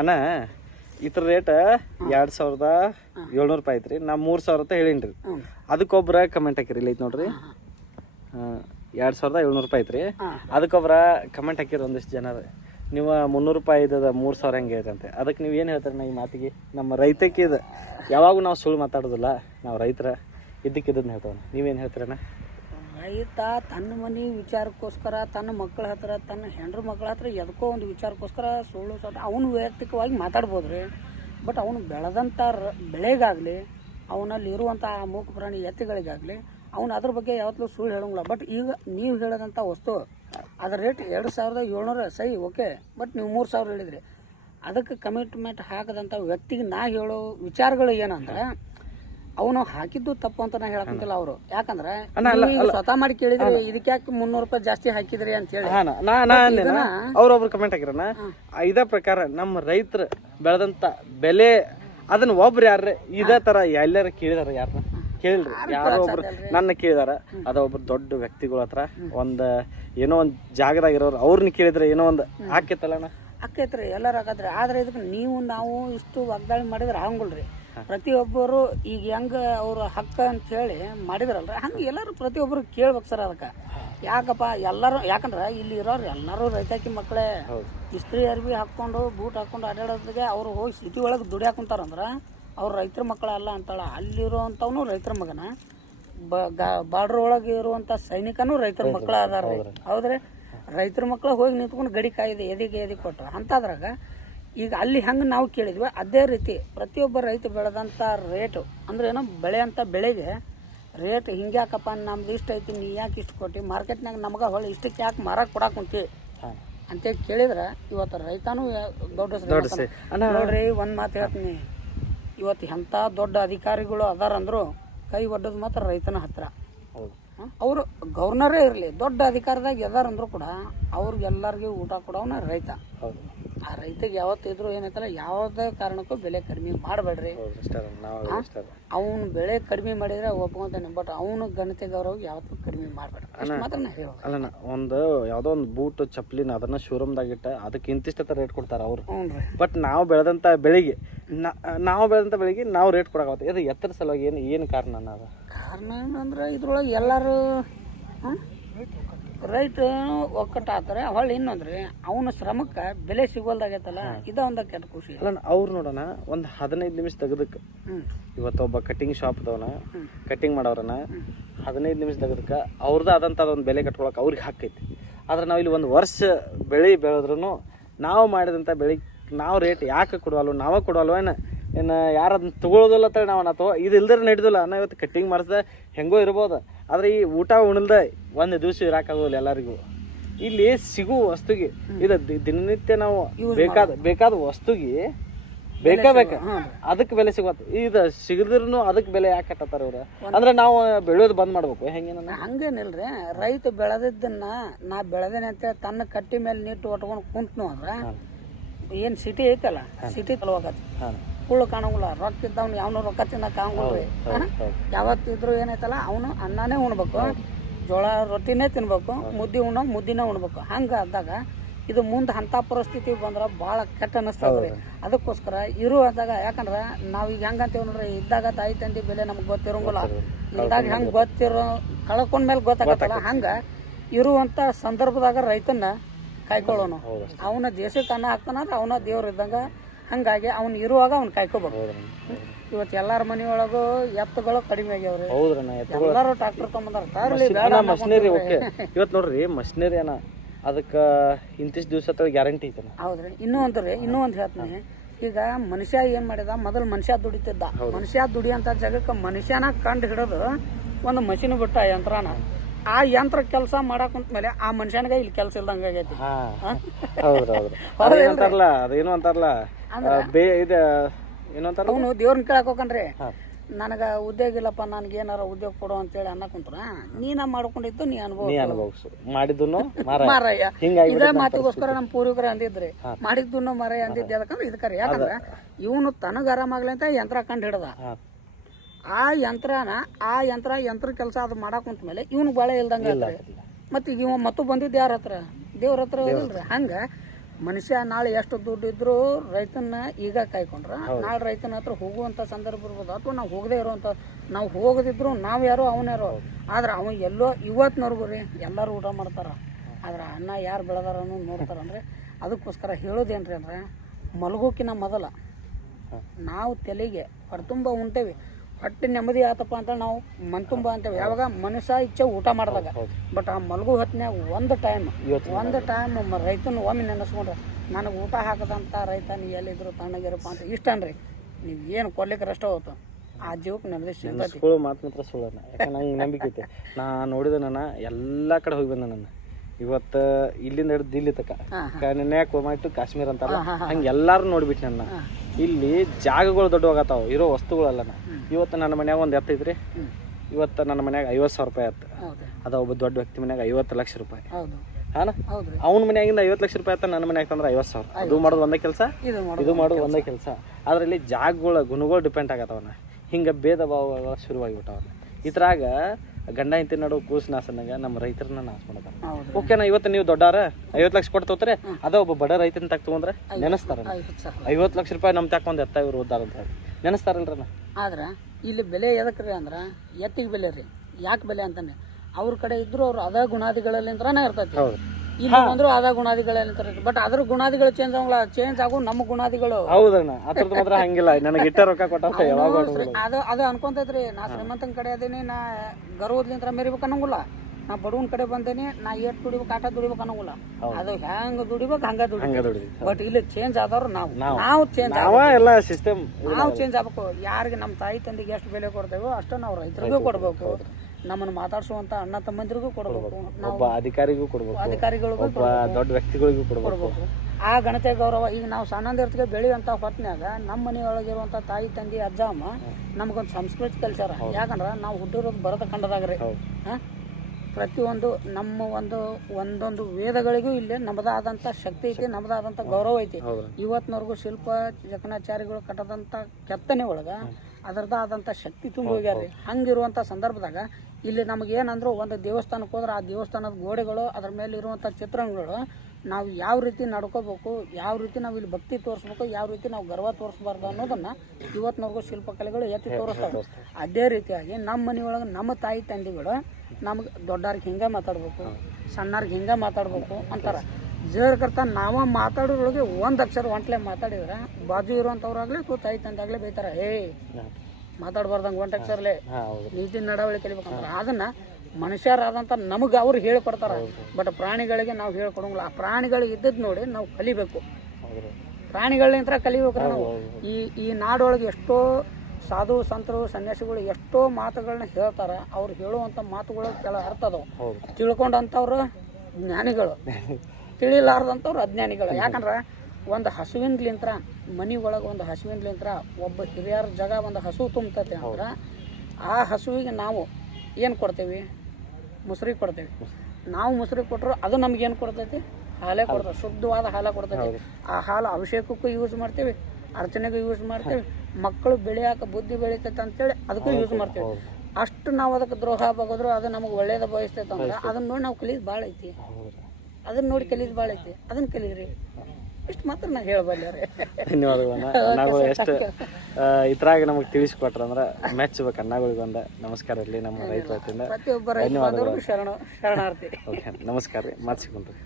ಅಣ್ಣ ಇದ್ರ ರೇಟ್ 2700 ರೂಪಾಯಿ ಐತ್ರಿ. ನಾ 3000 ಅಂತ ಹೇಳೀನಿ. ಅದಕ್ಕೊಬ್ರ ಕಮೆಂಟ್ ಹಾಕಿರಿ, ಇಲ್ಲ ಐತಿ ನೋಡ್ರಿ, 2700 ರೂಪಾಯಿ ಐತ್ರಿ. ಅದಕ್ಕೊಬ್ರ ಕಮೆಂಟ್ ಹಾಕಿರಿ ಒಂದಿಷ್ಟು ಜನ, ನೀವು 300 ರೂಪಾಯಿ ಇದ್ದದ 3000 ಹೆಂಗೆ ಐತಂತೆ. ಅದಕ್ಕೆ ನೀವು ಏನು ಹೇಳ್ತಾರೆ ನಾ ಈ ಮಾತಿಗೆ? ನಮ್ಮ ರೈತಕ್ಕೆ ಇದು ಯಾವಾಗೂ ನಾವು ಸುಳ್ಳು ಮಾತಾಡೋದಿಲ್ಲ, ನಾವು ರೈತರ ಇದನ್ನ ಹೇಳ್ತಾವೆ. ನೀವೇನು ಹೇಳ್ತೀರಣ್ಣ? ರೈತ ತನ್ನ ಮನೆ ವಿಚಾರಕ್ಕೋಸ್ಕರ, ತನ್ನ ಮಕ್ಕಳ ಹತ್ರ, ತನ್ನ ಹೆಂಡ್ರ ಮಕ್ಕಳ ಹತ್ರ ಎದಕ್ಕೋ ಒಂದು ವಿಚಾರಕ್ಕೋಸ್ಕರ ಸುಳ್ಳು ಅವನು ವೈಯಕ್ತಿಕವಾಗಿ ಮಾತಾಡ್ಬೋದು ರೀ. ಬಟ್ ಅವನು ಬೆಳೆದಂಥ ಬೆಳೆಗಾಗಲಿ, ಅವನಲ್ಲಿ ಇರುವಂಥ ಮೂಕ ಪ್ರಾಣಿ ಎತ್ತುಗಳಿಗಾಗಲಿ ಅವನು ಅದ್ರ ಬಗ್ಗೆ ಯಾವತ್ತೂ ಸುಳ್ಳು ಹೇಳೋಂಗಿಲ್ಲ. ಬಟ್ ಈಗ ನೀವು ಹೇಳೋದಂಥ ವಸ್ತು ಅದ್ರ ರೇಟ್ 2700 ಸೈ ಓಕೆ. ಬಟ್ ನೀವು 3000 ಹೇಳಿದ್ರಿ. ಅದಕ್ಕೆ ಕಮಿಟ್ಮೆಂಟ್ ಹಾಕದಂಥ ವ್ಯಕ್ತಿಗೆ ನಾ ಹೇಳೋ ವಿಚಾರಗಳು ಏನಂದ್ರೆ, ಅವನು ಹಾಕಿದ್ದು ತಪ್ಪು ಅಂತ ನಾ ಹೇಳಕ್ಕಂತಿಲ್ಲ ಅವರು. ಯಾಕಂದ್ರೆ ಸ್ವತಃ ಮಾಡಿ ಕೇಳಿದ್ರಿ, ಇದಕ್ಕೆ ಯಾಕೆ 300 ರೂಪಾಯಿ ಜಾಸ್ತಿ ಹಾಕಿದ್ರಿ ಅಂತ ಹೇಳಿ ಅವ್ರೊಬ್ರು ಕಮೆಂಟ್ ಹಾಕಿರಣ್ಣ. ಇದೇ ಪ್ರಕಾರ ನಮ್ಮ ರೈತರು ಬೆಳೆದಂತ ಬೆಲೆ ಅದನ್ನ ಒಬ್ರು ಯಾರ ಇದೇ ತರ ಎಲ್ಲಾರ ಕೇಳಿದಾರ? ಯಾರನ್ನ ಕೇಳಿಲ್ರಿ, ಯಾರೋ ಒಬ್ರು ನನ್ನ ಕೇಳಿದಾರ. ಅದ ಒಬ್ರು ದೊಡ್ಡ ವ್ಯಕ್ತಿಗಳ ಹತ್ರ ಏನೋ ಒಂದ್ ಜಾಗದಾಗ ಇರೋರು ಅವ್ರನ್ನ ಕೇಳಿದ್ರೆ ಏನೋ ಒಂದು ಆಕೇತಲ್ಲಣ್ಣ? ಆಕೈತ್ರಿ, ಎಲ್ಲರೂ ಆಕತ್ರಿ. ಆದ್ರೆ ಇದಕ್ಕೆ ನಾವು ಇಷ್ಟು ವಾಗ್ದಾಳಿ ಮಾಡಿದ್ರೆ ಆಗಂಗಿಲ್ರಿ. ಪ್ರತಿಯೊಬ್ಬರು ಈಗ ಹೆಂಗ ಅವ್ರ ಹಕ್ಕ ಅಂತ ಹೇಳಿ ಮಾಡಿದ್ರಲ್ರಿ, ಹಂಗೆ ಎಲ್ಲರೂ ಪ್ರತಿಯೊಬ್ಬರು ಕೇಳ್ಬೇಕು ಸರ್. ಅದಕ್ಕೆ ಯಾಕಪ್ಪ ಎಲ್ಲರೂ, ಯಾಕಂದ್ರೆ ಇಲ್ಲಿ ಇರೋರು ಎಲ್ಲರೂ ರೈತಾಕಿ ಮಕ್ಕಳೇ. ಇಸ್ತ್ರಿ ಅರ್ಬಿ ಹಾಕ್ಕೊಂಡು ಬೂಟ್ ಹಾಕೊಂಡು ಅಡ್ಡಾಡೋದಿಗೆ ಅವ್ರು ಹೋಗಿ ಸಿಟಿ ಒಳಗೆ ದುಡಿಯಾಕುಂತಾರಂದ್ರೆ ಅವ್ರು ರೈತರ ಮಕ್ಕಳಲ್ಲ ಅಂತಾಳ. ಅಲ್ಲಿರುವಂಥವನು ರೈತರ ಮಗನ, ಬಾರ್ಡ್ರ್ ಒಳಗೆ ಇರುವಂಥ ಸೈನಿಕನೂ ರೈತರ ಮಕ್ಕಳ ಅದಾರ. ಹೌದ್ರಿ, ರೈತರ ಮಕ್ಕಳು ಹೋಗಿ ನಿಂತ್ಕೊಂಡು ಗಡಿ ಕಾಯ್ದೆ ಎದಿಗೆ ಕೊಟ್ಟರು ಅಂತಾದ್ರಾಗ ಈಗ ಅಲ್ಲಿ ಹೆಂಗೆ ನಾವು ಕೇಳಿದ್ವಿ ಅದೇ ರೀತಿ ಪ್ರತಿಯೊಬ್ಬ ರೈತ ಬೆಳೆದಂಥ ರೇಟು ಅಂದ್ರೆ ಏನೋ ಬೆಳೆಯಂಥ ಬೆಳೆಗೆ ರೇಟ್ ಹಿಂಗೆ ಯಾಕಪ್ಪ, ನಮ್ದು ಇಷ್ಟ ಐತಿ, ನೀ ಯಾಕೆ ಇಷ್ಟು ಕೊಟ್ಟು ಮಾರ್ಕೆಟ್ನಾಗ ನಮ್ಗೆ ಹೊಳ್ಳಿ ಇಷ್ಟಕ್ಕೆ ಯಾಕೆ ಮಾರಕ್ಕೆ ಕೊಡಕ್ಕೆ ಕುಂತಿ ಅಂತೇಳಿ ಕೇಳಿದ್ರೆ ಇವತ್ತು ರೈತನೂ ದೊಡ್ಡ ನೋಡ್ರಿ. ಒಂದು ಮಾತು ಹೇಳ್ತೀನಿ, ಇವತ್ತು ಎಂಥ ದೊಡ್ಡ ಅಧಿಕಾರಿಗಳು ಅದಾರಂದ್ರು ಕೈ ಒಡ್ಡೋದು ಮಾತ್ರ ರೈತನ ಹತ್ರ. ಅವರು ಗವರ್ನರೇ ಇರಲಿ, ದೊಡ್ಡ ಅಧಿಕಾರದಾಗ ಎದಾರಂದ್ರು ಕೂಡ ಅವ್ರಿಗೆಲ್ಲರಿಗೂ ಊಟ ಕೊಡೋನ ರೈತ. ಆ ರೈತಗೆ ಯಾವತ್ತಿದ್ರು ಏನೈತಲ್ಲ, ಯಾವುದೇ ಕಾರಣಕ್ಕೂ ಬೆಲೆ ಕಡಿಮೆ ಮಾಡಬೇಡ್ರಿ. ಅವನು ಬೆಳೆ ಕಡಿಮೆ ಮಾಡಿದ್ರೆ ಒಪ್ಕೊಂತಾನೆ, ಬಟ್ ಅವನು ಘನತೆ ಗೌರವ ಯಾವತ್ತೂ ಕಡಿಮೆ ಮಾಡಬೇಡ್ರಿ ಅಷ್ಟು ಮಾತ್ರ ನಾ ಹೇಳೋದು. ಅಲ್ಲಣ್ಣ, ಒಂದು ಯಾವುದೋ ಒಂದು ಬೂಟ್ ಚಪ್ಪಲಿನ ಅದನ್ನ ಶೋರೂಮ್ದಾಗಿಟ್ಟ ಅದಕ್ಕೆ ಇಂತಿಷ್ಟ ರೇಟ್ ಕೊಡ್ತಾರೆ ಅವರು. ಬಟ್ ನಾವು ಬೆಳೆದಂಥ ಬೆಳೆಗೆ ನಾವು ರೇಟ್ ಕೊಡೋಕೆ ಇದು ಎತ್ತರ ಸಲುವಾಗಿ ಏನು ಕಾರಣ? ಅದು ಕಾರಣ ಏನಂದ್ರೆ ಇದ್ರೊಳಗೆ ಎಲ್ಲರೂ ರೈತ ಒಕ್ಕಟ್ಟಾಗ್ತಾರೆ. ಹೊಳ್ಳಿ ಇನ್ನೊಂದ್ರಿ ಅವನ ಶ್ರಮಕ್ಕೆ ಬೆಲೆ ಸಿಗೋಲ್ದಾಗೈತಲ್ಲ, ಇದ ಒಂದು ಕೆಟ್ಟ ಖುಷಿ. ಅಲ್ಲ ಅವ್ರು ನೋಡೋಣ, ಒಂದು 15 ನಿಮಿಷ ತೆಗೆದಕ್ಕೆ ಇವತ್ತೊಬ್ಬ ಕಟಿಂಗ್ ಶಾಪ್ದವನ ಕಟಿಂಗ್ ಮಾಡೋರನ 15 ನಿಮಿಷ ತೆಗೆದಕ್ಕೆ ಅವ್ರದ್ದು ಆದಂಥ ಅದೊಂದು ಬೆಲೆ ಕಟ್ಕೊಳಕ್ಕೆ ಅವ್ರಿಗೆ ಹಾಕೈತಿ. ಆದ್ರೆ ನಾವು ಇಲ್ಲಿ 1 ವರ್ಷ ಬೆಳೆ ಬೆಳೆದ್ರೂ ನಾವು ಮಾಡಿದಂಥ ಬೆಳೆ ನಾವು ರೇಟ್ ಯಾಕೆ ಕೊಡುವಲ್ವ? ನಾವೇ ಕೊಡುವಲ್ವ? ಏನು ಯಾರು ಅದನ್ನ ತೊಗೊಳೋದಿಲ್ಲ ಅಂತೇಳಿ ನಾವು ಅಥವಾ ಇದು ಇಲ್ದ್ರೆ ನಡೆದಿಲ್ಲ. ನಾವು ಇವತ್ತು ಕಟ್ಟಿಂಗ್ ಮಾಡಿಸ್ದೆ ಹೆಂಗೋ ಇರ್ಬೋದು, ಆದರೆ ಈ ಊಟ ಉಣಲ್ದೆ ಒಂದು ದಿವಸ ಇರೋಕ್ಕಾಗೋದಿಲ್ಲ ಎಲ್ಲರಿಗೂ. ಇಲ್ಲಿ ಸಿಗುವ ವಸ್ತುಗೆ ಇದು ದಿನನಿತ್ಯ ನಾವು ಬೇಕಾದ ವಸ್ತುಗೆ ಬೇಕಾ ಅದಕ್ಕೆ ಬೆಲೆ ಸಿಗೋದು. ಇದು ಸಿಗದ್ರೂ ಅದಕ್ಕೆ ಬೆಲೆ ಯಾಕೆ ಕಟ್ಟತ್ತಾರ ಇವ್ರು? ಅಂದ್ರೆ ನಾವು ಬೆಳೆಯೋದು ಬಂದ್ ಮಾಡ್ಬೇಕು ಹೆಂಗೇನ? ಹಂಗೇನಿಲ್ರಿ, ರೈತ ಬೆಳೆದಿದ್ದನ್ನ ನಾ ಬೆಳೆದೇನೆ ಅಂತೇಳಿ ತನ್ನ ಕಟ್ಟಿ ಮೇಲೆ ನೀಟ್ಟು ಒಟ್ಕೊಂಡು ಕುಂತ್ನು ಅಂದ್ರೆ ಏನು ಸಿಟಿ ಐತಲ್ಲ, ಸಿಟಿ ತಲುವಾಗತ್ತೆ ಕುಳ್ಳು ಕಾಣಂಗಿಲ್ಲ. ರೊಕ್ಕ ಇದ್ದವ್ನು ಯಾವನು ರೊಕ್ಕ ತಿನ್ನಕ್ಕೆ ಆಗಂಗಿಲ್ರಿ. ಯಾವತ್ತಿದ್ರು ಏನೈತಲ್ಲ ಅವನು ಅನ್ನನೇ ಉಣ್ಬೇಕು, ಜೋಳ ರೊಟ್ಟಿನೇ ತಿನ್ಬೇಕು, ಮುದ್ದಿನೇ ಉಣ್ಬೇಕು. ಹಂಗೆ ಆದಾಗ ಇದು ಮುಂದೆ ಅಂಥ ಪರಿಸ್ಥಿತಿ ಬಂದ್ರೆ ಭಾಳ ಕೆಟ್ಟ ಅನ್ನಿಸ್ತದ್ರಿ. ಅದಕ್ಕೋಸ್ಕರ ಇರುವಾದಾಗ, ಯಾಕಂದ್ರೆ ನಾವೀಗ ಹೆಂಗಂತೀವಿ ನೋಡ್ರಿ, ಇದ್ದಾಗ ತಾಯಿ ತಂದೆ ಬೆಲೆ ನಮ್ಗೆ ಗೊತ್ತಿರೋಂಗಿಲ್ಲ, ಇದ್ದಾಗ ಹೆಂಗೆ ಗೊತ್ತಿರೋ ಕಳ್ಕೊಂಡ್ಮೇಲೆ ಗೊತ್ತಾಗತ್ತಲ್ಲ, ಹಂಗೆ ಇರುವಂಥ ಸಂದರ್ಭದಾಗ ರೈತನ ಕಾಯ್ಕೊಳ್ಳೋನು. ಅವನ ದೇಶಕ್ಕೆ ಅನ್ನ ಹಾಕ್ತಾನಂದ್ರೆ ಅವನ ದೇವ್ರು ಇದ್ದಂಗೆ. ಹಂಗಾಗಿ ಅವ್ನು ಇರುವಾಗ ಅವ್ನು ಕಾಯ್ಕೋಬೇಕು. ಇವತ್ತು ಎಲ್ಲಾರ ಮನೆಯೊಳಗೂ ಎತ್ತುಗಳು ಕಡಿಮೆ ಆಗ್ಯಾವ್ರಿ. ಎಲ್ಲರೂ ಟ್ರಾಕ್ಟರ್ ತಗೊಂಬಂದಾರ ಮಷಿನರಿ. ಓಕೆ, ಇವತ್ತು ನೋಡ್ರಿ ಮಷಿನರಿ ಅನ್ನ ಅದಕ್ಕೆ ಇಂತಿಷ್ಟು ದಿವಸ ಗ್ಯಾರಂಟಿ ಐತೆ. ಹೌದ್ರಿ. ಇನ್ನೂ ಒಂದು ಹೇಳ್ತೀನಿ, ಈಗ ಮನುಷ್ಯ ಏನ್ ಮಾಡಿದ, ಮೊದಲು ಮನುಷ್ಯ ದುಡಿತಿದ್ದ. ಮನುಷ್ಯ ದುಡಿಯಂತ ಜಾಗಕ್ಕೆ ಮನುಷ್ಯನ ಕಂಡು ಹಿಡಿದು ಒಂದು ಮಷಿನ್ ಬಿಟ್ಟ ಯಂತ್ರನ. ಆ ಯಂತ್ರ ಕೆಲಸ ಮಾಡಕ್ ಕುಂತ್ಮೇಲೆ ಆ ಮನುಷ್ಯನಿಗೆ ಇಲ್ಲಿ ಕೆಲಸ ಇಲ್ದಂಗ ಆಗೈತಿ. ಅದೇನು ಅಂತಾರಲ್ಲ, ಅವನು ದೇವ್ರನ್ನ ಕೇಳಕ್ ಹೋಗನ್ರಿ, ನನಗ ಉದ್ಯೋಗ ಇಲ್ಲಪ್ಪ, ನನ್ಗೆ ಏನಾರ ಉದ್ಯೋಗ ಕೊಡು ಅಂತೇಳಿ ಅನ್ನ ಕುಂತ್ರ ನೀನ ಮಾಡ್ಕೊಂಡಿದ್ದು ನೀ ಅನುಭವಿಸು ಮಾಡಿದ್ದು ಮಾರಯ್ಯ. ಇದೇ ಮಾತಿಗೋಸ್ಕರ ನಮ್ಮ ಪೂರ್ವಿಕರು ಅಂದಿದ್ರಿ, ಮಾಡಿದ್ದು ಮಾರಯ್ಯ ಅಂದಿದ್ದೆ. ಯಾಕಂದ್ರೆ ಇದಕ್ಕರಿ, ಯಾಕಂದ್ರೆ ಇವನು ತನಗ ಆರಾಮಾಗ್ಲಿ ಅಂತ ಯಂತ್ರ ಕಂಡು ಹಿಡ್ದ. ಆ ಯಂತ್ರ ಕೆಲಸ ಅದು ಮಾಡಕ್ ಕುಂತ ಮೇಲೆ ಇವನು ಬಾಳೆ ಇಲ್ದಂಗ. ಮತ್ತೆ ಈಗ ಇವ ಮತ್ತು ಬಂದಿದ್ದು ಯಾರ ಹತ್ರ? ದೇವ್ರ ಹತ್ರ ಹೋಗಿಲ್ರಿ. ಹಂಗ ಮನುಷ್ಯ ನಾಳೆ ಎಷ್ಟು ದುಡ್ಡು ಇದ್ರೂ ರೈತನ ಈಗ ಕಾಯ್ಕೊಂಡ್ರ ನಾಳೆ ರೈತನ ಹತ್ರ ಹೋಗುವಂಥ ಸಂದರ್ಭ ಇರ್ಬೋದು, ಅಥವಾ ನಾವು ಹೋಗದೇ ಇರುವಂಥ, ನಾವು ಹೋಗದಿದ್ರು ನಾವು ಯಾರೋ ಅವನ್ಯಾರೋ, ಆದ್ರೆ ಅವ ಎಲ್ಲೋ ಇವತ್ತಿನವರೆಗೂ ರೀ ಎಲ್ಲರೂ ಊಟ ಮಾಡ್ತಾರೆ, ಆದ್ರೆ ಅನ್ನ ಯಾರು ಬೆಳೆದಾರ ಅನ್ನೋದು ನೋಡ್ತಾರಂದ್ರೆ ಅದಕ್ಕೋಸ್ಕರ ಹೇಳೋದೇನ್ರಿ ಅಂದ್ರೆ ಮಲಗೋಕಿನ ಮೊದಲ ನಾವು ತಲೆಗೆ ಹೊರತುಂಬ ಉಂಟೇವಿ, ಹೊಟ್ಟೆ ನೆಮ್ಮದಿ ಆತಪ್ಪ ಅಂತ ನಾವು ಮನ್ತುಂಬ ಅಂತೇವೆ ಯಾವಾಗ ಮನುಷ್ಯ ಇಚ್ಛೆ ಊಟ ಮಾಡಿದಾಗ. ಬಟ್ ಆ ಮಲಗು ಹೊತ್ತಿನಾಗ ಒಂದು ಟೈಮ್ ರೈತನ ಒಮ್ಮೆ ನೆನೆಸ್ಕೊಂಡ್ರೆ ನನಗೆ ಊಟ ಹಾಕದಂಥ ರೈತ ನೀವು ಎಲ್ಲಿದ್ರು ತಣ್ಣಗಿರಪ್ಪ ಅಂತ ಇಷ್ಟ ಅನ್ರಿ, ನೀವು ಏನು ಕೊಡ್ಲಿಕ್ಕೆ ಅಷ್ಟ ಹೋಗ್ತು ಆ ಜೀವಕ್ಕೆ ನೆಮ್ಮದಿ ಸಿಗ್ತೈತಿ. ಮಾತು ಮಾತ್ರ ಸುಳ್ಳನ್ನ, ಯಾಕಂದ್ರೆ ನಂಗೆ ನಂಬಿಕೆ ಐತೆ. ನಾ ನೋಡಿದ ನಾನು ಎಲ್ಲ ಕಡೆ ಹೋಗಿ ಬಂದ ನಾನು ಇವತ್ತು ಇಲ್ಲಿಂದ ಹಿಡಿದು ದಿಲ್ಲಿ ತಕ ಕನ್ಯಾಕುಮಾರಿ ಕಾಶ್ಮೀರ ಅಂತಲ್ಲ ಹಂಗೆ ಎಲ್ಲಾರು ನೋಡ್ಬಿಟ್ಟು ನನ್ನ ಇಲ್ಲಿ ಜಾಗಗಳು ದೊಡ್ಡವಾಗತ್ತಾವ ಇರೋ ವಸ್ತುಗಳಲ್ಲ. ಇವತ್ತು ನನ್ನ ಮನ್ಯಾಗ ಒಂದು ಎತ್ತೈತ್ರಿ, ಇವತ್ತು ನನ್ನ ಮನ್ಯಾಗ 50,000 ರೂಪಾಯಿ ಆಯ್ತು, ಅದ ಒಬ್ಬ ದೊಡ್ಡ ವ್ಯಕ್ತಿ ಮನ್ಯಾಗ 50 ಲಕ್ಷ ರೂಪಾಯಿ ಹಾನ, ಅವ್ನ ಮನ್ಯಾಗಿಂದ 50 ಲಕ್ಷ ರೂಪಾಯಿ ಆಯ್ತು, ನನ್ನ ಮನ್ಯಾಗ ತಂದ್ರೆ 50,000. ಅದು ಮಾಡೋದು ಒಂದೇ ಕೆಲಸ, ಇದು ಮಾಡೋದು ಒಂದೇ ಕೆಲಸ. ಅದ್ರಲ್ಲಿ ಜಾಗಗಳ ಗುಣಗಳು ಡಿಪೆಂಡ್ ಆಗತ್ತವನ, ಹಿಂಗೆ ಭೇದ ಭಾವ ಶುರುವಾಗಿಬಿಟ್ಟವನ್ನ. ಇದ್ರಾಗ ಗಂಡ ಹೆಂಡತಿ ನಡು ಕೂಸು ನಾಸನಾಗ ನಮ್ಮ ರೈತರನ್ನ ನಾಶ ಮಾಡ್ತಾರೆ. ಓಕೆನಾ, ಇವತ್ತು ನೀವು ದೊಡ್ಡಾರ 50 ಲಕ್ಷ ಕೊಟ್ಟು ತಗೋತಾರೆ, ಅದ ಒಬ್ಬ ಬಡ ರೈತನ ತಗ ತಗೊಂಡ್ರೆ ನೆನೆಸ್ತಾರ 50 ಲಕ್ಷ ರೂಪಾಯಿ ನಮ್ ತಕೊಂಡ್ ಎತ್ತ ಇವ್ರು ಓದಾರ ಅಂತ ಹೇಳಿ ನೆನೆಸ್ತಾರಲ್ರ. ಆದ್ರೆ ಇಲ್ಲಿ ಬೆಲೆ ಎದಕ್ರಿ ಅಂದ್ರೆ ಎತ್ತಿಗೆ ಬೆಲೆ ರೀ. ಯಾಕೆ ಬೆಲೆ ಅಂತಂದ್ರೆ ಅವ್ರ ಕಡೆ ಇದ್ರು ಅವ್ರು ಅದ ಗುಣಾದಿಗಳಲ್ಲಿಂತ್ರನೇ ಇರ್ತೈತಿ, ಇಲ್ಲಿ ಬಂದ್ರು ಅದ ಗುಣಾದಿಗಳಲ್ಲಿ ಇರ್ತೈತಿ. ಬಟ್ ಅದ್ರ ಗುಣಾದಿಗಳು ಚೇಂಜ್ ಆಗೋ ನಮ್ಮ ಗುಣಾದಿಗಳು ಹೌದಣ್ಣ, ಅದ್ರದ್ದು ಮಾತ್ರ ಹಂಗಿಲ್ಲ. ನನಗೆ ಇಟ್ಟ ರೊಕ್ಕ ಕೊಟ್ಟ ಅದು ಅನ್ಕೊಂತೈತ್ರಿ, ನಾ ಶ್ರೀಮಂತನ ಕಡೆ ಅದೇನಿ, ನಾ ಗರ್ವದ್ಲಿಂತ್ರ ಮೆರಿಬೇಕು ಅನ್ನಂಗಿಲ್ಲ, ನಾ ಬಡವನ ಕಡೆ ಬಂದೇನಿ, ನಾ ಏಟ್ ದುಡಿಬೇಕು ಆಟ ದುಡಿಬೇಕು ಅನ್ನಂಗಿಲ್ಲ. ಅದು ಹೆಂಗ್ ದುಡಿಬೇಕು ಹಂಗ ದುಡಿ. ಬಟ್ ಇಲ್ಲಿ ಚೇಂಜ್ ಆದವ್ರು ನಾವು ಚೇಂಜ್ ಎಲ್ಲ ಸಿಸ್ಟಮ್ ನಾವು ಚೇಂಜ್ ಆಗ್ಬೇಕು. ಯಾರಿಗೆ ನಮ್ಮ ತಾಯಿ ತಂದೆಗೆ ಎಷ್ಟು ಬೆಲೆ ಕೊಡ್ತೇವೋ ಅಷ್ಟು ನಾವು ರೈತರಿಗೂ ಕೊಡ್ಬೇಕು, ನಮ್ಮನ್ನು ಮಾತಾಡ್ಸುವಂತ ಅಣ್ಣ ತಮ್ಮಂದಿರಿಗೂ ಕೊಡಬೇಕು, ಒಬ್ಬ ಅಧಿಕಾರಿಗೂ ಕೊಡ್ಬೇಕು, ಅಧಿಕಾರಿಗಳಿಗೂ ದೊಡ್ಡ ವ್ಯಕ್ತಿಗಳಿಗೂ ಕೊಡ್ಬೇಕು. ಆ ಘನತೆ ಗೌರವ. ಈಗ ನಾವು ಸಣ್ಣಂದಿರ್ತಿಗೆ ಬೆಳೆಯುವಂತ ಹೊತ್ತಿನಾಗ ನಮ್ಮ ಮನೆಯೊಳಗಿರುವಂತ ತಾಯಿ ತಂದೆ ಅಜ್ಜ ಅಮ್ಮ ನಮಗೊಂದು ಸಂಸ್ಕೃತಿ ಕಲ್ಸ್ಯಾರ. ಯಾಕಂದ್ರ ನಾವು ಹುಟ್ಟಿರೋದು ಬರದ ಕಂಡದಾಗ್ರಿ. ಪ್ರತಿಯೊಂದು ನಮ್ಮ ಒಂದೊಂದು ವೇದಗಳಿಗೂ ಇಲ್ಲಿ ನಮ್ಮದಾದಂಥ ಶಕ್ತಿ ಐತಿ, ನಮ್ಮದಾದಂಥ ಗೌರವ ಐತಿ. ಇವತ್ತಿನವರೆಗೂ ಶಿಲ್ಪ ಜಕಣಾಚಾರಿಗಳು ಕಟ್ಟದಂಥ ಕೆತ್ತನೆ ಒಳಗ ಅದರದ್ದು ಆದಂಥ ಶಕ್ತಿ ತುಂಬ ಹೋಗ್ಯಾರ್ರಿ. ಹಂಗಿರುವಂಥ ಸಂದರ್ಭದಾಗ ಇಲ್ಲಿ ನಮಗೇನಂದ್ರು ಒಂದು ದೇವಸ್ಥಾನಕ್ಕೆ ಹೋದ್ರೆ ಆ ದೇವಸ್ಥಾನದ ಗೋಡೆಗಳು, ಅದ್ರ ಮೇಲೆ ಇರುವಂಥ ಚಿತ್ರಣಗಳು, ನಾವು ಯಾವ ರೀತಿ ನಡ್ಕೋಬೇಕು, ಯಾವ ರೀತಿ ನಾವು ಇಲ್ಲಿ ಭಕ್ತಿ ತೋರಿಸ್ಬೇಕು, ಯಾವ ರೀತಿ ನಾವು ಗರ್ವ ತೋರಿಸ್ಬಾರ್ದು ಅನ್ನೋದನ್ನ ಇವತ್ತಿನವರೆಗೂ ಶಿಲ್ಪಕಲೆಗಳು ಎತ್ತಿ ತೋರಿಸ್ತಾವೆ. ಅದೇ ರೀತಿಯಾಗಿ ನಮ್ಮ ಮನೆಯೊಳಗೆ ನಮ್ಮ ತಾಯಿ ತಂದೆಗಳು ನಮ್ಗೆ ದೊಡ್ಡವ್ರಿಗೆ ಹಿಂಗೆ ಮಾತಾಡ್ಬೇಕು, ಸಣ್ಣವ್ರಿಗೆ ಹಿಂಗೆ ಮಾತಾಡ್ಬೇಕು ಅಂತಾರೆ. ಜೇರ್ಕರ್ತ ನಾವ ಮಾತಾಡೋದ್ರೊಳಗೆ ಒಂದು ಅಕ್ಷರ ಒಂಟ್ಲೆ ಮಾತಾಡಿದ್ರೆ ಬಾಜು ಇರುವಂಥವ್ರಾಗ್ಲಿ ಅಥವಾ ತಾಯಿ ತಂದೆ ಆಗ್ಲೇ ಬೈತಾರೆ, ಮಾತಾಡ್ಬಾರ್ದಂಗೆ ಒಂಟು ಅಕ್ಷರಲೇ ನೀತಿ ನಡವಳಿಕೆ ಕಲಿಬೇಕಂತಾರೆ. ಅದನ್ನ ಮನುಷ್ಯರಾದಂಥ ನಮಗೆ ಅವ್ರು ಹೇಳ್ಕೊಡ್ತಾರ. ಬಟ್ ಪ್ರಾಣಿಗಳಿಗೆ ನಾವು ಹೇಳ್ಕೊಡಂಗಿಲ್ಲ. ಆ ಪ್ರಾಣಿಗಳು ಇದ್ದದ್ದು ನೋಡಿ ನಾವು ಕಲಿಬೇಕು, ಪ್ರಾಣಿಗಳಿಂದ ಕಲಿಬೇಕ್ರಿ ನಾವು. ಈ ನಾಡೊಳಗೆ ಎಷ್ಟೋ ಸಾಧು ಸಂತರು ಸನ್ಯಾಸಿಗಳು ಎಷ್ಟೋ ಮಾತುಗಳನ್ನ ಹೇಳ್ತಾರ. ಅವ್ರು ಹೇಳುವಂಥ ಮಾತುಗಳು ಕೆಲ ಅರ್ಥ ಅದಾವ. ತಿಳ್ಕೊಂಡಂಥವ್ರು ಜ್ಞಾನಿಗಳು, ತಿಳಿಲಾರ್ದಂಥವ್ರು ಅಜ್ಞಾನಿಗಳು. ಯಾಕಂದ್ರೆ ಒಂದು ಹಸುವಿನ್ಲಿಂತ್ರ ಮನೆ ಒಳಗೆ ಒಂದು ಹಸುವಿನ್ಲಿಂತ್ರ ಒಬ್ಬ ಹಿರಿಯರ ಜಾಗ ಒಂದು ಹಸು ತುಂಬತೈತೆ ಅಂದ್ರೆ ಆ ಹಸುವಿಗೆ ನಾವು ಏನು ಕೊಡ್ತೇವಿ? ಮೊಸರಿ ಕೊಡ್ತೇವೆ. ನಾವು ಮೊಸರಿ ಕೊಟ್ಟರು ಅದು ನಮ್ಗೇನು ಕೊಡ್ತೈತಿ? ಹಾಲೇ ಕೊಡ್ತೇವೆ, ಶುದ್ಧವಾದ ಹಾಲು ಕೊಡ್ತೈತಿ. ಆ ಹಾಲು ಅಭಿಷೇಕಕ್ಕೂ ಯೂಸ್ ಮಾಡ್ತೇವೆ, ಅರ್ಚನೆಗೂ ಯೂಸ್ ಮಾಡ್ತೇವೆ, ಮಕ್ಕಳು ಬೆಳೆಯಾಕ ಬುದ್ಧಿ ಬೆಳಿತೈತೆ ಅಂತೇಳಿ ಅದಕ್ಕೂ ಯೂಸ್ ಮಾಡ್ತೇವೆ. ಅಷ್ಟು ನಾವು ಅದಕ್ಕೆ ದ್ರೋಹ ಬಗೋದ್ರು ಅದು ನಮಗೆ ಒಳ್ಳೇದ ಬಯಸ್ತೈತೆ ಅಂದ್ರೆ ಅದನ್ನ ನೋಡಿ ನಾವು ಕಲೀದು ಭಾಳ ಐತಿ. ಅದನ್ನ ನೋಡಿ ಕಲೀದು ಭಾಳ ಐತಿ, ಅದನ್ನ ಕಲೀರಿ. ಇಷ್ಟು ಮಾತ್ರ ನಾ ಹೇಳಬಲ್ಲೆ. ಧನ್ಯವಾದಗಳನ್ನ. ನಾವು ಎಷ್ಟು ಇದ್ರಾಗ ನಮಗೆ ತಿಳಿಸ್ಕೊಟ್ರ ಅಂದ್ರೆ ಮೆಚ್ಚಬೇಕು. ಅಣ್ಣಗಳಿಗೆ ಒಂದು ನಮಸ್ಕಾರ ಇರಲಿ ನಮ್ಮ ರೈತರ ವತಿಯಿಂದ. ಪ್ರತಿಯೊಬ್ಬ ರೈತರು ಶರಣಾರ್ಥಿ. ಓಕೆ, ನಮಸ್ಕಾರ ರೀ. ಮಾತು ಸಿಗ್ಕೊಂಡ್ರಿ.